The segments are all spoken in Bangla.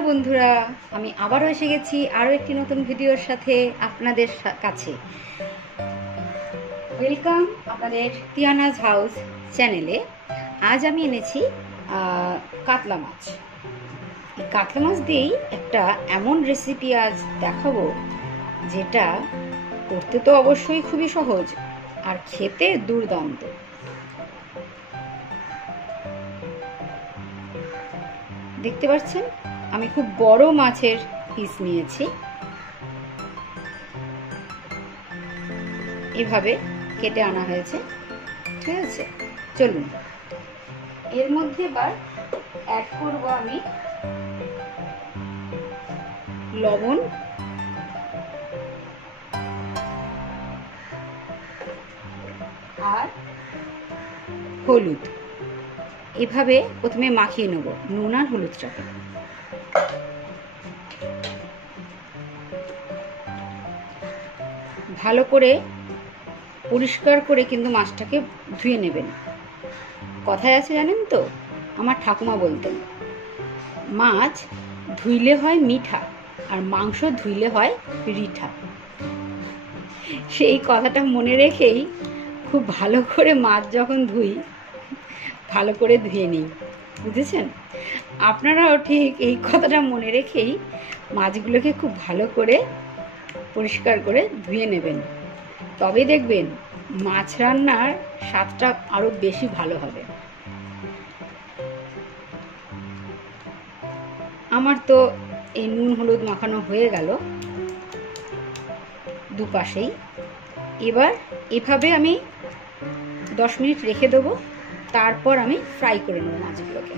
হ্যালো বন্ধুরা, আমি আবারও এসে গেছি আরও একটি নতুন ভিডিওর সাথে আপনাদের কাছে। ওয়েলকাম আপনাদের তিয়ানাজ হাউস চ্যানেলে। আজ আমি এনেছি কাতলা মাছ। এই কাতলা মাছ দিয়েই একটা এমন রেসিপি আজ দেখাবো যেটা করতে তো অবশ্যই খুবই সহজ আর খেতে দুর্দান্ত। দেখতে পাচ্ছেন আমি খুব বড় মাছের পিস নিয়েছি, এভাবে কেটে আনা হয়েছে। ঠিক আছে, চলুন এর মধ্যে এবার অ্যাড করব আমি লবণ, আর হলুদ। এভাবে প্রথমে মাখিয়ে নেব নুন আর হলুদটাকে। ভালো করে পরিষ্কার করে কিন্তু মাছটাকে ধুয়ে নেবেন। কথায় আছে জানেন তো, আমার ঠাকুমা বলতেন, মাছ ধুইলে হয় মিঠা আর মাংস ধুইলে হয় রিঠা। সেই কথাটা মনে রেখেই খুব ভালো করে মাছ যখন ধুই ভালো করে ধুয়ে নিই, বুঝেছেন? আপনারাও ঠিক এই কথাটা মনে রেখেই মাছগুলোকে খুব ভালো করে পরিষ্কার করে ধুয়ে নেবেন, তবে দেখবেন মাছ রান্নার স্বাদটা আরো বেশি ভালো হবে। আমার তো এই নুন হলুদ মাখানো হয়ে গেল দুপাশেই। এবার এভাবে আমি 10 মিনিট রেখে দেবো, তারপর আমি ফ্রাই করে নেব মাছগুলোকে।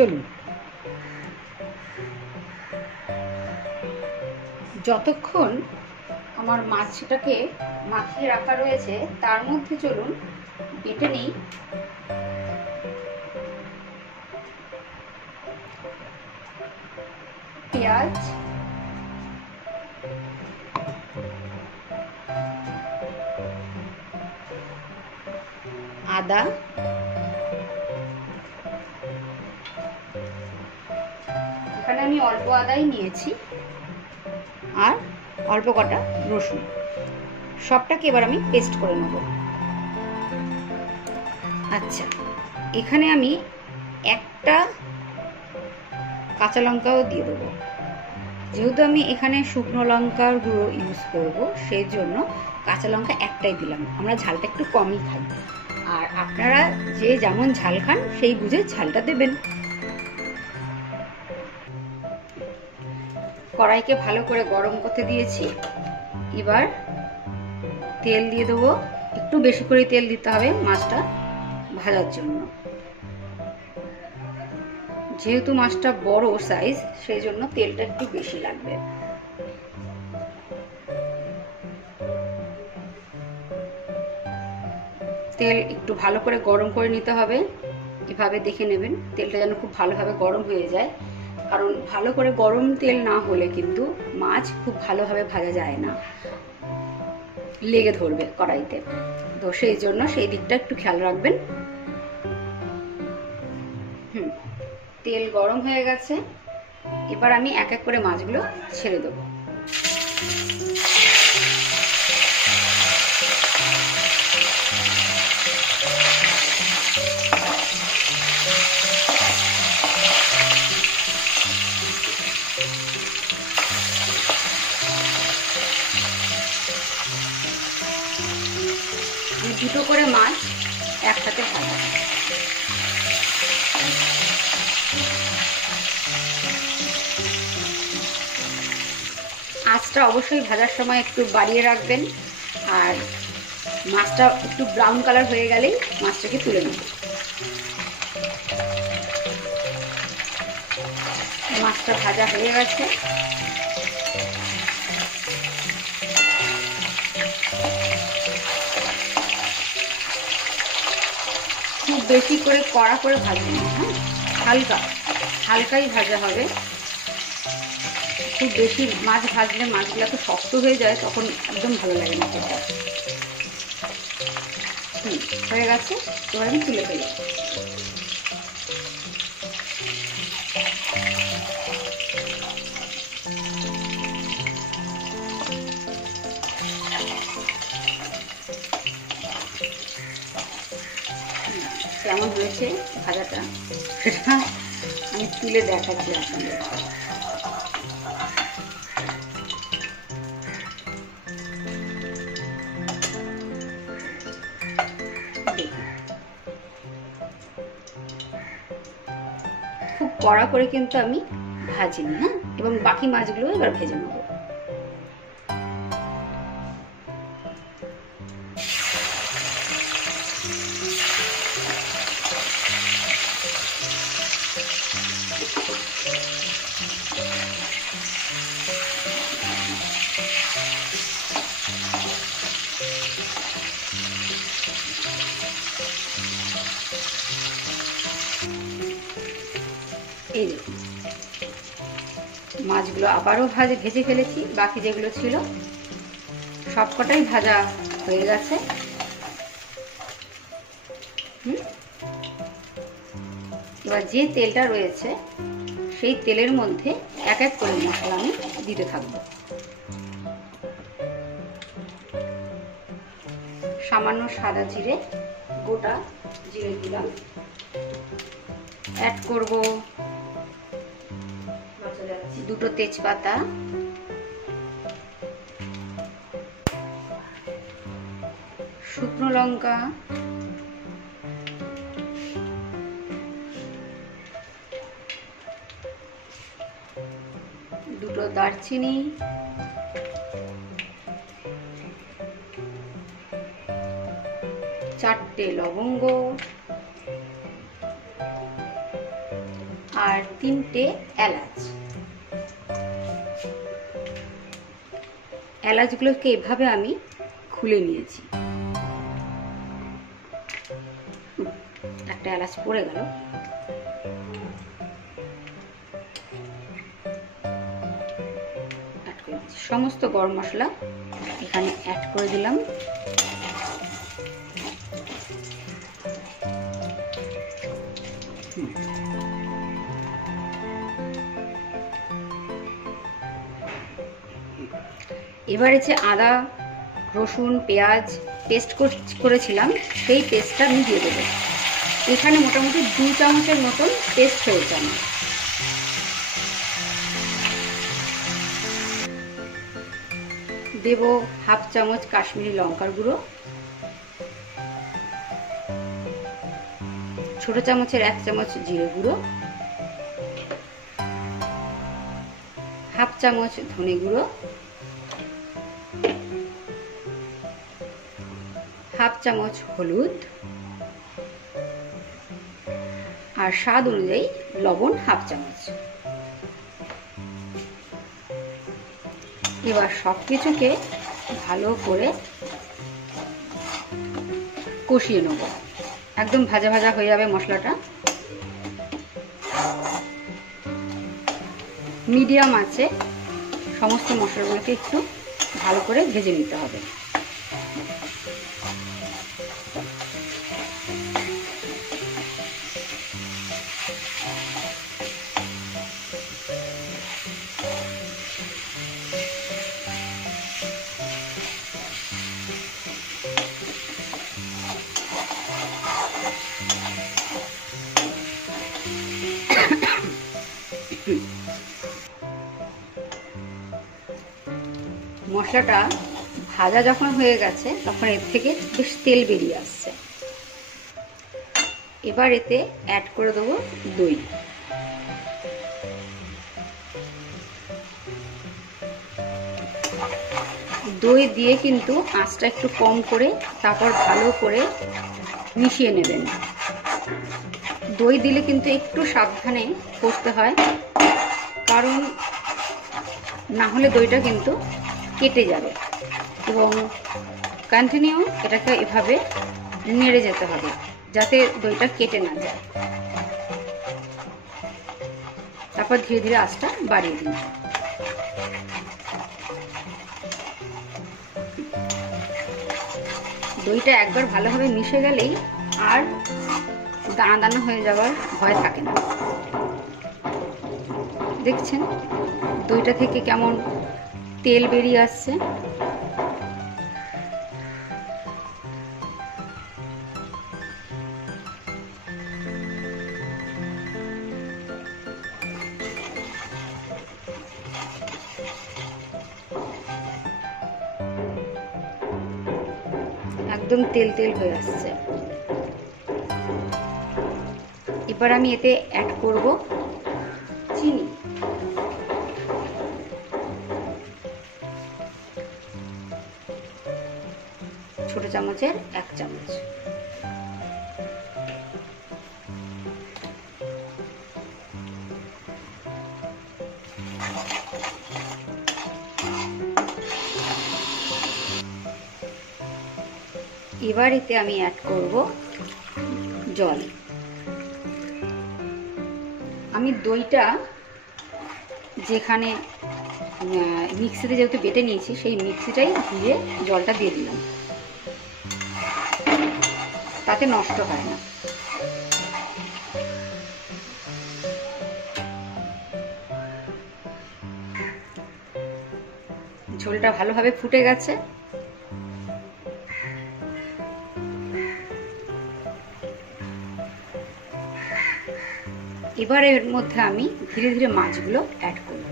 চলুন, যতক্ষণ আমার মাছটাকে মাখিয়ে রাখা রয়েছে তার মধ্যে চলুন বেটে নিই পেঁয়াজ, আদা, এখানে আমি অল্প আদাই নিয়েছি, আর অল্প কটা রসুন। সবটাকে এবার আমি পেস্ট করে নেব। আচ্ছা, এখানে আমি একটা কাঁচা লঙ্কাও দিয়ে দেবো। যেহেতু আমি এখানে শুকনো লঙ্কার গুঁড়ো ইউজ করব, সেই জন্য কাঁচা লঙ্কা একটাই দিলাম। আমরা ঝালটা একটু কমই খাই, আর আপনারা যে যেমন ঝাল খান সেই বুঝে ঝালটা দেবেন। কড়াইকে ভালো করে গরম করতে দিয়েছি। এবার তেল দিয়ে দেবো, একটু বেশি করে তেল দিতে হবে মাছটা ভাজার জন্য। যেহেতু মাছটা বড় সাইজ, সেই জন্য তেলটা একটু বেশি লাগবে। তেল একটু ভালো করে গরম করে নিতে হবে। এভাবে দেখে নেবেন তেলটা যেন খুব ভালোভাবে গরম হয়ে যায়, কারণ ভালো করে গরম তেল না হলে কিন্তু মাছ খুব ভালোভাবে ভাজা যায় না, লেগে ধরবে কড়াইতে। তো সেই জন্য সেই দিকটা একটু খেয়াল রাখবেন। তেল গরম হয়ে গেছে, এবার আমি এক এক করে মাছগুলো ছেড়ে দেবো। দুটো করে মাছ একসাথে ভাজা। আঁচটা অবশ্যই ভাজার সময় একটু বাড়িয়ে রাখবেন, আর মাছটা একটু ব্রাউন কালার হয়ে গেলেই মাছটাকে তুলে নেব। মাছটা ভাজা হয়ে গেছে। খুব বেশি করে কড়া করে ভাজবেন না, হ্যাঁ, হালকাই ভাজা হবে। খুব বেশি মাছ ভাজলে মাছগুলো তো শক্ত হয়ে যায়, তখন একদম ভালো লাগে না খেতে। হয়ে গেছে, এবার আমি তুলে ফেলি। কেমন হয়েছে ভাজাটা সেটা আমি তুলে দেখাচ্ছি আপনাদের। খুব কড়া করে কিন্তু আমি ভাজিনি, হ্যাঁ, এবং বাকি মাছগুলো এবার ভেজে নেব। এই দেখুন মাছগুলো আবারও ভেজে ফেলেছি, বাকি যেগুলো ছিল সবকটাই ভাজা হয়ে গেছে। এবার যে তেলটা রয়েছে সেই তেলের মধ্যে এক এক করে মশলা আমি দিতে থাকবো। সামান্য সাদা জিরে, গোটা জিরে দিলাম, অ্যাড করব দুটো তেজপাতা, শুকনো লঙ্কা, দুটো দারচিনি, চারটে লবঙ্গ আর তিনটে এলাচ। এলাচগুলোকে এভাবে আমি খুলে নিয়েছি। একটা এলাচ পড়ে গেল। সমস্ত গরম মশলা এখানে অ্যাড করে দিলাম। এবারে যে আদা রসুন পেঁয়াজ পেস্ট করেছিলাম সেই পেস্টটা আমি দিয়ে দেবো। এখানে মোটামুটি 2 চামচের মতন পেস্ট হয়েছে আমার। দেব হাফ চামচ কাশ্মীরি লঙ্কার গুঁড়ো, ছোট চামচের 1 চামচ জিরে গুঁড়ো, হাফ চামচ ধনে গুঁড়ো, হাফ চামচ হলুদ আর স্বাদ অনুযায়ী লবণ হাফ চামচ। এবার সবকিছুকে ভালো করে কষিয়ে নেব, একদম ভাজা ভাজা হয়ে যাবে মশলাটা। মিডিয়াম আছে সমস্ত মশলাগুলোকে একটু ভালো করে ভেজে নিতে হবে। মশলাটা ভাজা যখন হয়ে গেছে তখন এর থেকে বেশ তেল বেরিয়ে আসছে। এবার এতে অ্যাড করে দেবো দই। দই দিয়ে কিন্তু আঁচটা একটু কম করে তারপর ভালো করে মিশিয়ে নেবেন। দই দিলে কিন্তু একটু সাবধানে করতে হয়, কারণ না হলে দইটা কিন্তু কেটে যাবে এবং কন্টিনিউ এটাকে এভাবে নেড়ে যেতে হবে যাতে দইটা কেটে না যায়। তারপর ধীরে ধীরে আঁচটা বাড়িয়ে দিন। দইটা একবার ভালোভাবে মিশে গেলেই আর দানা দানা হয়ে যাওয়ার ভয় থাকে না। দেখছেন দইটা থেকে কেমন তেল বেরিয়ে আসছে। একদম তেল তেল হয়ে আসছে। এবার আমি এতে অ্যাড করব চিনি। ছোট চামচের 1 চামচ। এবার এতে আমি অ্যাড করব জল। আমি দইটা যেখানে মিক্সিতে যেহেতু বেটে নিয়েছি সেই মিক্সিটাই ধুয়ে জলটা দিয়ে দিলাম, তাতে নষ্ট হয় না। ঝোলটা ভালোভাবে ফুটে গেছে। এবার এর মধ্যে আমি ধীরে ধীরে মাছগুলো অ্যাড করব।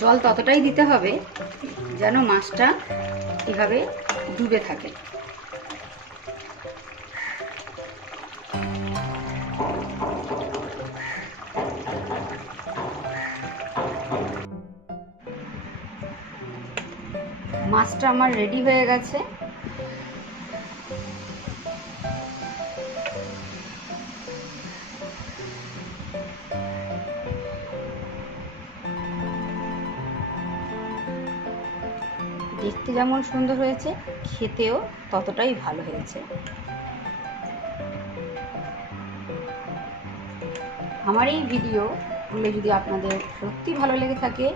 জল ততটাই দিতে হবে যেন মাছটা এভাবে ডুবে থাকে। মাছটা আমার রেডি হয়ে গেছে। দেখতে যেমন সুন্দর হয়েছে, খেতেও ততটাই ভালো হয়েছে। আমার এই ভিডিওগুলো যদি আপনাদের সত্যি ভালো লেগে থাকে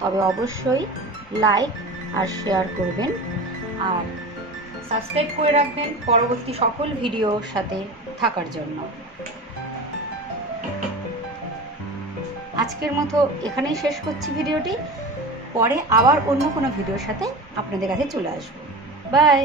তবে অবশ্যই লাইক আর শেয়ার করবেন, আর সাবস্ক্রাইব করে রাখবেন পরবর্তী সকল ভিডিওর সাথে থাকার জন্য। আজকের মতো এখানেই শেষ করছি ভিডিওটি। পরে আবার অন্য কোনো ভিডিওর সাথে আপনাদের কাছে চলে আসবো। বাই।